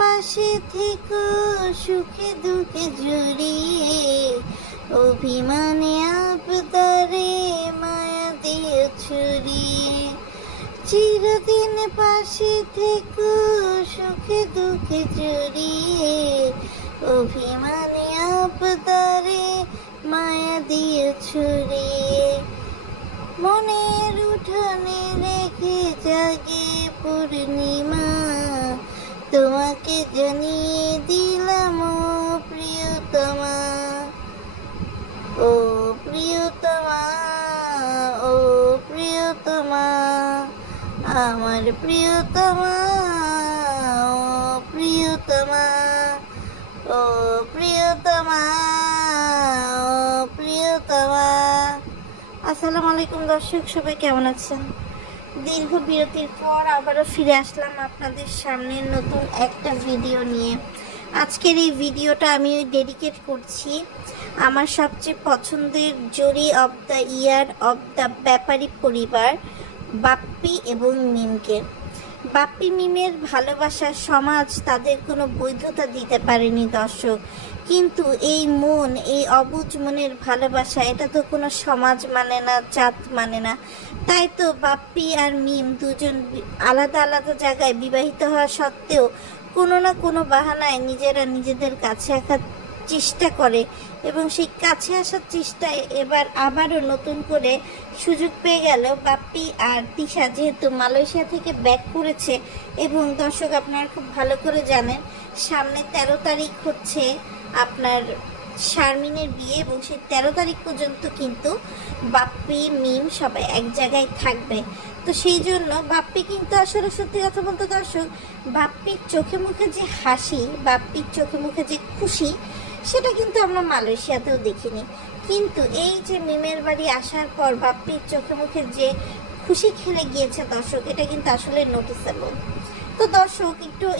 পাশে থেকো সুখে দুঃখে জড়িয়ে, অভিমানে আবদারে মায়া দিয়ে ছড়িয়ে। চিরদিন পাশে থেকো সুখে দুঃখে জড়িয়ে, অভিমানে আবদারে মায়া দিয়ে ছড়িয়ে। মনের উঠোনে রেখে জাগে পূর্ণিমা, তোমাকে জানিয়ে দিলাম ও প্রিয়তমা, ও প্রিয়তমা, ও প্রিয়তমা, আমার প্রিয়তমা, ও প্রিয়তমা, ও প্রিয়তমা, ও প্রিয়তমা। আসসালামু আলাইকুম দর্শক, সবাই কেমন আছেন? দীর্ঘ বিরতির পর আবারও ফিরে আসলাম আপনাদের সামনে নতুন একটা ভিডিও নিয়ে। আজকের এই ভিডিওটা আমি ডেডিকেট করছি আমার সবচেয়ে পছন্দের jury of the year of the Bepari পরিবার বাপ্পি এবং মিমকে। বাপ্পি মিমের ভালোবাসার সমাজ তাদের কোনো বৈধতা দিতে পারেনি দর্শক, কিন্তু এই মন, এই অবুঝ মনের ভালোবাসা, এটা তো কোনো সমাজ মানে না, জাত মানে না। তাই তো বাপ্পি আর মিম দুজন আলাদা আলাদা জায়গায় বিবাহিত হওয়া সত্ত্বেও কোনো না কোনো বাহানায় নিজেরা নিজেদের কাছে আসার চেষ্টা করে, এবং সেই কাছে আসার চেষ্টায় এবার আবারও নতুন করে সুযোগ পেয়ে গেল বাপ্পি আর তিশা, যেহেতু মালয়েশিয়া থেকে ব্যাক করেছে। এবং দর্শক, আপনারা খুব ভালো করে জানেন সামনে 13 তারিখ হচ্ছে আপনার শারমিনের বিয়ে, এবং সেই 13 তারিখ পর্যন্ত কিন্তু বাপ্পি মিম সবাই এক জায়গায় থাকবে। তো সেই জন্য বাপ্পি কিন্তু আসলে সত্যি কথা বলতে দর্শক, বাপ্পির চোখে মুখে যে হাসি, বাপ্পির চোখে মুখে যে খুশি, সেটা কিন্তু আমরা মালয়েশিয়াতেও দেখিনি। কিন্তু এই যে মিমের বাড়ি আসার পর বাপ্পির চোখে মুখে যে খুশি খেলে গিয়েছে দর্শক, এটা কিন্তু আসলে নোটিসেবল। তো দর্শক,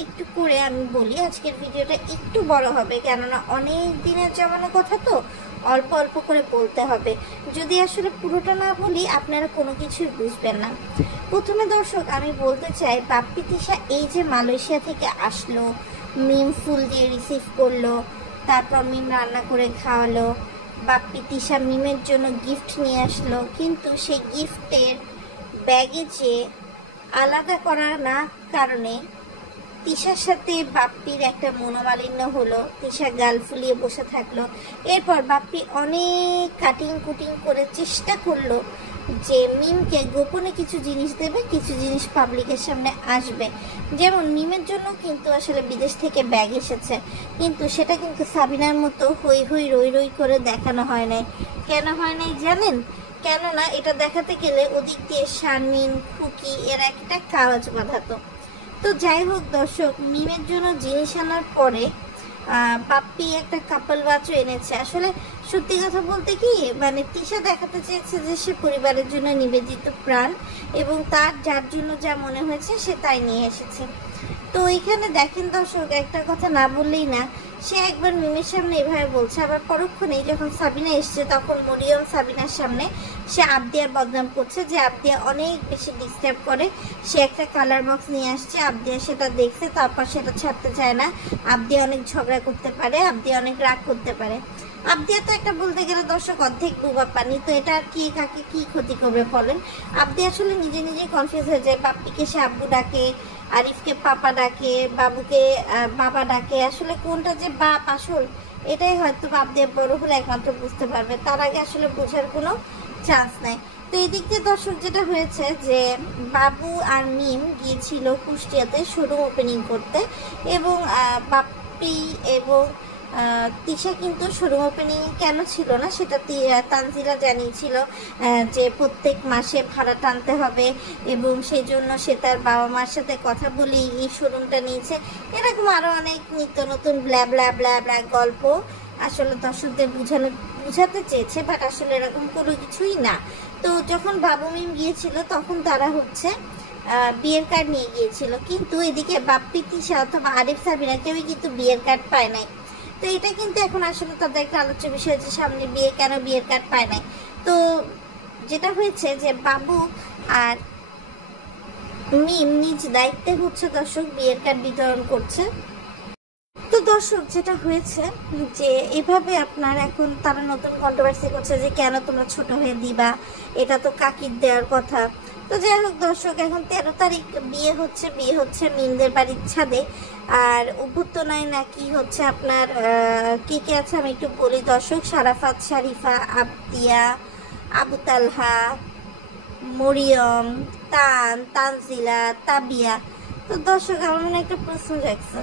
একটু করে আমি বলি, আজকের ভিডিওটা একটু বড় হবে, কেননা অনেক দিনের জমানো কথা তো অল্প অল্প করে বলতে হবে। যদি আসলে পুরোটা না বলি আপনারা কোনো কিছুই বুঝবেন না। প্রথমে দর্শক আমি বলতে চাই, বাপ্পি তিশা এই যে মালয়েশিয়া থেকে আসলো, মিম ফুল দিয়ে রিসিভ করলো, তারপর মিম রান্না করে খাওয়ালো, বাপ্পি তিশা মিমের জন্য গিফট নিয়ে আসলো, কিন্তু সেই গিফটের ব্যাগে যে আলাদা করা না কারণে তিশার সাথে বাপ্পির একটা মনোমালিন্য হলো। তিশা গাল ফুলিয়ে বসে থাকলো। এরপর বাপ্পি অনেক কাটিং কুটিং করে চেষ্টা করলো যে মিমকে গোপনে কিছু জিনিস দেবে, কিছু জিনিস পাবলিকের সামনে আসবে। যেমন মিমের জন্য কিন্তু আসলে বিদেশ থেকে ব্যাগ এসেছে, কিন্তু সেটা কিন্তু সাবিনার মতো হই হই রই রই করে দেখানো হয় নাই। কেন হয় নাই জানেন? কেননা এটা দেখাতে গেলে ওদিক দিয়ে শারমিন, খুকি এরা একটা কাগজ বাঁধাতো। তো যাই হোক দর্শক, মিমের জন্য জিনিস আনার পরে বাপ্পি একটা কাপল ওয়াচও এনেছে। আসলে সত্যি কথা বলতে কি, মানে তিশা দেখাতে চেয়েছে যে সে পরিবারের জন্য নিবেদিত প্রাণ, এবং তার যার জন্য যা মনে হয়েছে সে তাই নিয়ে এসেছে। তো এখানে দেখেন দর্শক, একটা কথা না বললেই না, সে একবার মিমের সামনে এভাবে বলছে, আবার পরক্ষণেই যখন সাবিনা এসছে তখন মরিয়ম সাবিনার সামনে সে আবদিয়ার বদনাম করছে যে আবদিয়া অনেক বেশি ডিস্টার্ব করে। সে একটা কালার বক্স নিয়ে আসছে, আবদিয়া সেটা দেখছে, তারপর সেটা ছাড়তে চায় না। আবদিয়া অনেক ঝগড়া করতে পারে, আবদিয়া অনেক রাগ করতে পারে। আবদিয়া তো একটা বলতে গেলে দর্শক অর্ধেক ডুবা পানি, তো এটা আর কি কাকে কি ক্ষতি করবে বলেন? আবদিয়া আসলে নিজে নিজে কনফিউজ হয়ে যায়। বাপ্পিকে সে আব্বু ডাকে, আরিফকে পাপা ডাকে, বাবুকে বাবা ডাকে, আসলে কোনটা যে বাপ আসল এটাই হয়তো আবদিয়া বড় হলে একমাত্র বুঝতে পারবে, তার আগে আসলে বোঝার কোনো চান্স নাই। তো এই দিক দিয়ে দর্শক যেটা হয়েছে যে বাবু আর মিম গিয়েছিল কুষ্টিয়াতে শোরুম ওপেনিং করতে, এবং বাপ্পি এবং তিশা কিন্তু শোরুম ওপেনিং কেন ছিল না সেটা তানজিলা জানিয়েছিল যে প্রত্যেক মাসে ভাড়া টানতে হবে, এবং সেই জন্য সে তার বাবা মার সাথে কথা বলে এই শোরুমটা নিয়েছে। এরকম আরও অনেক নিত্য নতুন ব্লা ব্লা ব্লা ব্লা গল্প আসলে দর্শকদের বুঝাতে চেয়েছে, বাট আসলে এরকম কোনো কিছুই না। তো যখন বাবু মিম গিয়েছিল তখন তারা হচ্ছে বিয়ের কার্ড নিয়ে গিয়েছিল, কিন্তু এদিকে বাপ্পি তিশা অথবা আরিফ সাবিনা কেউই কিন্তু বিয়ের কার্ড পায় নাই। তো এটা কিন্তু এখন আসলে তাদের একটা আলোচ্য বিষয় যে সামনে বিয়ে, কেন বিয়ের কার্ড পায় নাই। তো যেটা হয়েছে যে বাবু আর মিম নিজ দায়িত্বে হচ্ছে দর্শক বিয়ের কার্ড বিতরণ করছে। দর্শক যেটা হয়েছে যে এভাবে আপনার এখন তারা নতুন কন্ট্রোভার্সি করছে যে কেন তোমরা ছোট হয়ে দিবা, এটা তো কাকির দেওয়ার কথা। তো যাই হোক দর্শক, এখন 13 তারিখ বিয়ে হচ্ছে মিমদের বাড়ির ছাদে। আর অভ্যর্থনায় নাকি হচ্ছে আপনার কে কে আছে আমি একটু বলি দর্শক। সারাফাত, শারিফা, আবদিয়া, আবু তালহা, মরিয়ম, তানজিলা, তাবিয়া। তো দর্শক আমার মনে একটা প্রশ্ন জাগছে,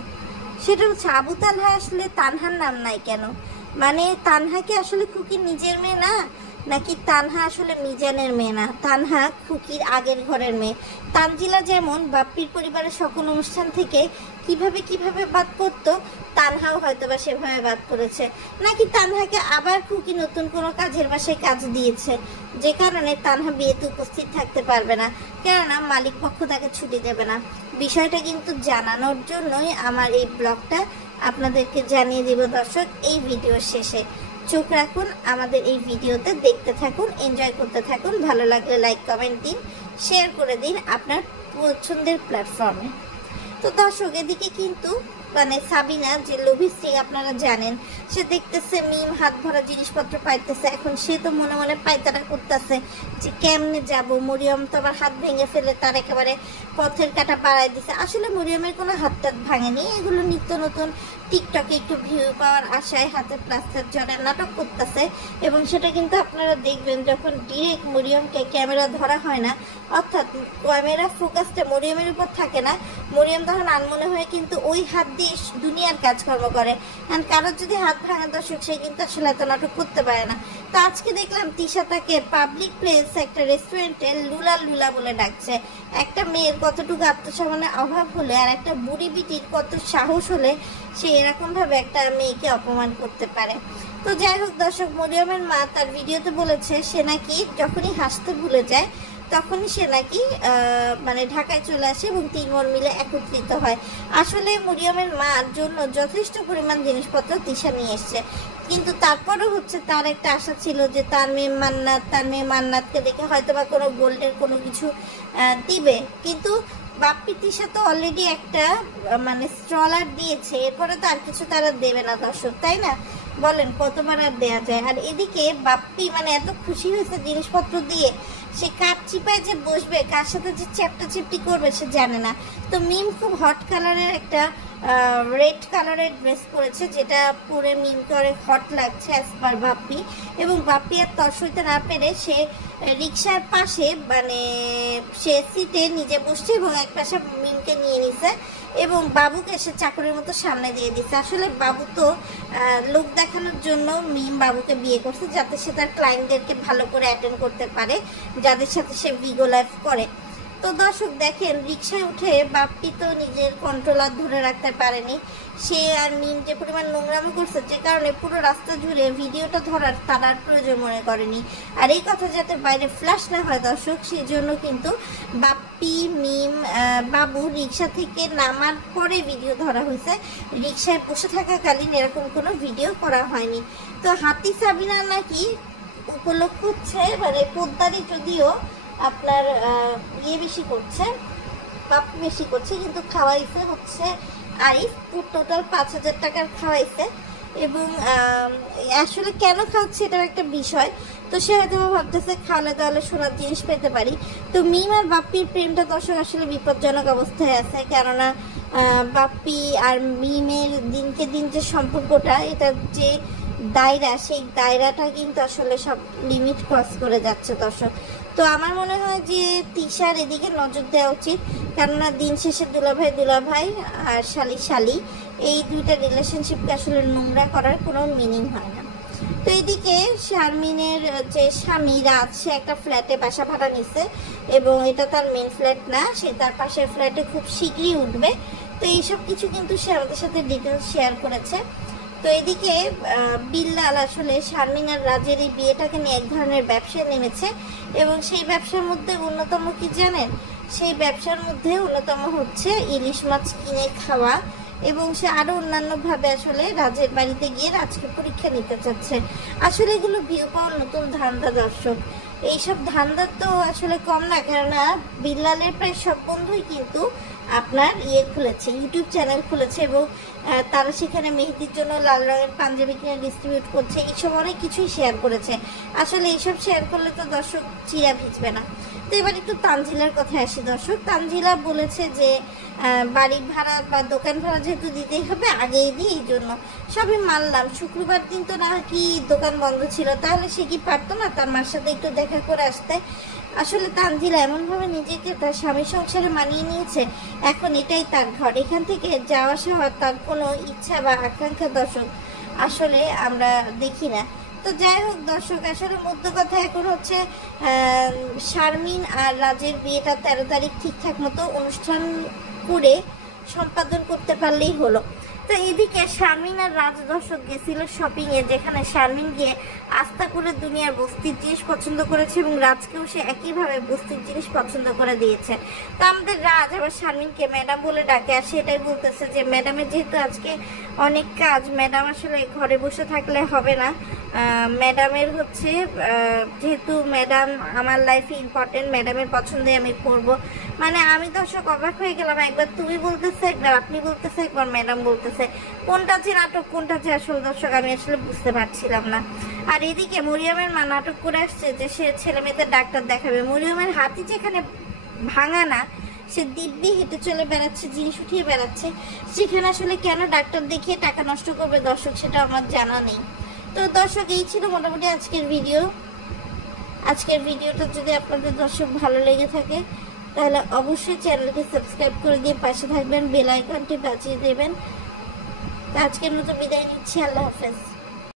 সেটা হচ্ছে আবু তালহা আসলে তানহার নাম নাই কেন? মানে তানহা কি আসলে খুকির নিজের মেয়ে না, নাকি তানহা আসলে মিজানের মেয়ে না? তানহা খুকির আগের ঘরের মেয়ে। তানজিলা যেমন বাপ্পির পরিবারের সকল অনুষ্ঠান থেকে কিভাবে বাদ করতো, তানহাও হয়তো বা সেভাবে বাদ করেছে। নাকি তানহাকে আবার খুকি নতুন কোনো কাজের বাসায় কাজ দিয়েছে, যে কারণে তানহা বিয়েতে উপস্থিত থাকতে পারবে না, কেননা মালিক পক্ষ তাকে ছুটি দেবে না। বিষয়টা কিন্তু জানানোর জন্যই আমার এই ব্লগটা আপনাদেরকে জানিয়ে দিব দর্শক। এই ভিডিওর শেষে চোখ রাখুন আমাদের এই ভিডিওতে, দেখতে থাকুন, এনজয় করতে থাকুন। ভালো লাগলে লাইক কমেন্ট দিন, শেয়ার করে দিন আপনার পছন্দের প্ল্যাটফর্মে। তো দর্শক এদিকে কিন্তু মানে সাবিনা যে লোভী স্ত্রী আপনারা জানেন, সে দেখতেছে মিম হাত ভরা জিনিসপত্র পাইতেছে, এখন সে তো মনে মনে পায়তারা করতেছে যে কেমনে যাব। মরিয়ম তো আবার হাত ভেঙে ফেলে তার একেবারে পথের কাটা বাড়াই দিছে। আসলে মরিয়মের কোনো হাত টাত ভাঙেনি, এগুলো নিত্য নতুন টিকটকে একটু ভিউ পাওয়ার আশায় হাতে প্লাস্টার জড়ার নাটক করতেছে। এবং সেটা কিন্তু আপনারা দেখবেন যখন ডিরেক্ট মরিয়মকে ক্যামেরা ধরা হয় না, অর্থাৎ ক্যামেরা ফোকাসটা মরিয়মের উপর থাকে না, মরিয়ম তখন আনমনে হয়ে কিন্তু ওই হাত দিয়ে দুনিয়ার কাজকর্ম করে। কারণ কারোর যদি হাত ভাঙা দর্শক, সে কিন্তু আসলে এত নাটক করতে পারে না। তো আজকে দেখলাম তিশা তাকে পাবলিক প্লেস একটা রেস্টুরেন্টে লুলা বলে ডাকছে। একটা মেয়ের কতটুকু আত্মসম্মানের অভাব হলে আর একটা বুড়ি বিটির কত সাহস হলে সে এরকম ভাবে একটা মেয়েকে অপমান করতে পারে। তো যাই হোক দর্শক, মরিয়মের মা তার ভিডিওতে বলেছে সে নাকি যখনই হাসতে ভুলে যায় তখনই সে নাকি মানে ঢাকায় চলে আসে এবং তিনজন মিলে একত্রিত হয়। আসলে মরিয়মের মার জন্য যথেষ্ট পরিমাণ জিনিসপত্র তিশা নিয়ে এসছে, কিন্তু তারপরও হচ্ছে তার একটা আশা ছিল যে তার মেয়ে মান্নাতকে দেখে হয়তো বা কোনো গোল্ডের কোনো কিছু দিবে। কিন্তু বাপ্পি তিশা তো অলরেডি একটা মানে স্ট্রলার দিয়েছে, এরপরে তো আর কিছু তারা দেবে না দর্শক, তাই না? বলেন কতবার আর দেয়া যায়? আর এদিকে বাপ্পি মানে এত খুশি হয়েছে জিনিসপত্র দিয়ে, সে কাঠ চিপায় যে বসবে, কার সাথে যে চ্যাপটা চিপটি করবে সে জানে না। তো মিম খুব হট কালারের একটা রেড কালারের ড্রেস পরেছে, যেটা পরে মিমকে অনেক হট লাগছে অ্যাজ পার বাপ্পি। এবং বাপ্পি আর তর সইতে না পেরে সে রিক্সার পাশে মানে সে সিটে নিজে বসছে এবং এক পাশে মিমকে নিয়ে নিছে এবং বাবুকে সে চাকরির মতো সামনে দিয়ে দিচ্ছে। আসলে বাবু তো লোক দেখানোর জন্য মিম বাবুকে বিয়ে করছে, যাতে সে তার ক্লায়েন্টদেরকে ভালো করে অ্যাটেন্ড করতে পারে, যাদের সাথে সে ভিগো লাইফ করে। তো দর্শক দেখেন, রিক্সায় উঠে বাপ্পি তো নিজের কন্ট্রোলার ধরে রাখতে পারেনি, সে আর মিম যে পরিমাণ নোংরামি করছে, যে কারণে পুরো রাস্তা জুড়ে ভিডিওটা ধরার তার আর প্রয়োজন মনে করেনি। আর এই কথা যাতে বাইরে ফ্ল্যাশ না হয় দর্শক, সেই জন্য কিন্তু বাপ্পি মিম বাবু রিক্সা থেকে নামার পরে ভিডিও ধরা হয়েছে, রিক্সায় বসে থাকাকালীন এরকম কোনো ভিডিও করা হয়নি। তো হাতি সাবিনা নাকি উপলক্ষ হচ্ছে মানে পোদ্দারি, যদিও আপনার বেশি করছে, বাপ্পি বেশি করছে, কিন্তু খাওয়াইছে হচ্ছে আরিফ, টোটাল 5,000 টাকার খাওয়াইছে। এবং আসলে কেন খাওয়াচ্ছে এটাও একটা বিষয়। তো সে হয়তো ভাবতেছে খাওয়ালে তাহলে সোনার জিনিস পেতে পারি। তো মিম আর বাপ্পির প্রেমটা দর্শক আসলে বিপজ্জনক অবস্থায় আছে, কেননা বাপ্পি আর মিমের দিনকে দিন যে সম্পর্কটা, এটা যে দায়রা, সেই দায়রাটা কিন্তু আসলে সব লিমিট ক্রস করে যাচ্ছে দর্শক। তো আমার মনে হয় যে তিশার এদিকে নজর দেওয়া উচিত, কেননা দিন শেষে দুলাভাই আর শালি এই দুইটা রিলেশনশিপকে আসলে নোংরা করার কোনো মিনিং হয় না। তো এদিকে শারমিনের যে স্বামী রাজ, সে একটা ফ্ল্যাটে বাসা ভাড়া নিছে এবং এটা তার মেন ফ্ল্যাট না, সে তার পাশের ফ্ল্যাটে খুব শীঘ্রই উঠবে। তো এইসব কিছু কিন্তু সে আমাদের সাথে ডিটেলস শেয়ার করেছে। তো এদিকে বিল্লাল আসলে শারমিন আর রাজের এই বিয়েটাকে নিয়ে এক ধরনের ব্যবসায় নেমেছে এবং সেই ব্যবসার মধ্যে অন্যতম কি জানেন, সেই ব্যবসার মধ্যে অন্যতম হচ্ছে ইলিশ মাছ কিনে খাওয়া, এবং সে আরো অন্যান্যভাবে আসলে রাজের বাড়িতে গিয়ে রাজকে পরীক্ষা নিতে চাচ্ছে। আসলে এগুলো ভিউ পাওয়ার নতুন ধান্দা দর্শক, এইসব ধান্দা তো আসলে কম না, কেননা বিল্লালের প্রায় সব বন্ধুই কিন্তু আপনার খুলেছে, ইউটিউব চ্যানেল খুলেছে এবং তারা সেখানে মেহেদির জন্য লাল রঙের পাঞ্জাবি কিনে ডিস্ট্রিবিউট করছে, এইসব অনেক কিছুই শেয়ার করেছে। আসলে এইসব শেয়ার করলে তো দর্শক চিরা ভিজবে না। তো এবার একটু তানজিলার কথায় আসি দর্শক। তানজিলা বলেছে যে বাড়ির ভাড়া বা দোকান ভাড়া যেহেতু দিতেই হবে আগেই দিই, এই জন্য সবই মানলাম। শুক্রবার দিন তো নাকি দোকান বন্ধ ছিল, তাহলে সে কি পারতো না তার মার সাথে একটু দেখা করে আসতে? আসলে তানজিলা এমনভাবে নিজেকে তার স্বামীর সংসারে মানিয়ে নিয়েছে, এখন এটাই তার ঘর, এখান থেকে যাওয়া আসা তার কোনো ইচ্ছা বা আকাঙ্ক্ষা দর্শক আসলে আমরা দেখি না। তো যাই হোক দর্শক, আসলে মধ্য কথা এখন হচ্ছে শারমিন আর রাজের বিয়েটা 13 তারিখ ঠিকঠাক মতো অনুষ্ঠান করে সম্পাদন করতে পারলেই হলো। তো এদিকে শারমিন আর রাজ দর্শক গেছিল শপিংয়ে, যেখানে শারমিন গিয়ে আস্থা করে দুনিয়ার বস্তির জিনিস পছন্দ করেছে এবং রাজকেও সে একইভাবে বস্তির জিনিস পছন্দ করে দিয়েছে। তো আমাদের রাজ আবার শারমিনকে ম্যাডাম বলে ডাকে, আর সেটাই বলতেছে যে ম্যাডামের যেহেতু আজকে অনেক কাজ, ম্যাডাম আসলে ঘরে বসে থাকলে হবে না, ম্যাডামের হচ্ছে যেহেতু ম্যাডাম আমার লাইফে ইম্পর্টেন্ট, ম্যাডামের পছন্দে আমি করব। মানে আমি দর্শক অবাক হয়ে গেলাম, একবার তুমি বলতেছে, একবার আপনি বলতেছে, একবার ম্যাডাম বলতেছে, কোনটা যে নাটক কোনটা যে আসল দর্শক আমি আসলে বুঝতে পারছিলাম না। আর এদিকে মরিয়মের মা নাটক করে আসছে যে সে ছেলে মেয়েদের ডাক্তার দেখাবে। মরিয়মের হাতি যেখানে ভাঙা না, সে দিব্যি হেঁটে চলে বেড়াচ্ছে, জিনিস উঠিয়ে বেড়াচ্ছে, সেখানে আসলে কেন ডাক্তার দেখিয়ে টাকা নষ্ট করবে দর্শক সেটা আমার জানা নেই। তো দর্শক এই ছিল মোটামুটি আজকের ভিডিও। আজকের ভিডিওটা যদি আপনাদের দর্শক ভালো লেগে থাকে তাহলে অবশ্যই চ্যানেলটি সাবস্ক্রাইব করে দিয়ে পাশে থাকবেন, বেল আইকনটি বাজিয়ে দেবেন। তো আজকের মতো বিদায় নিচ্ছি, আল্লাহ হাফেজ।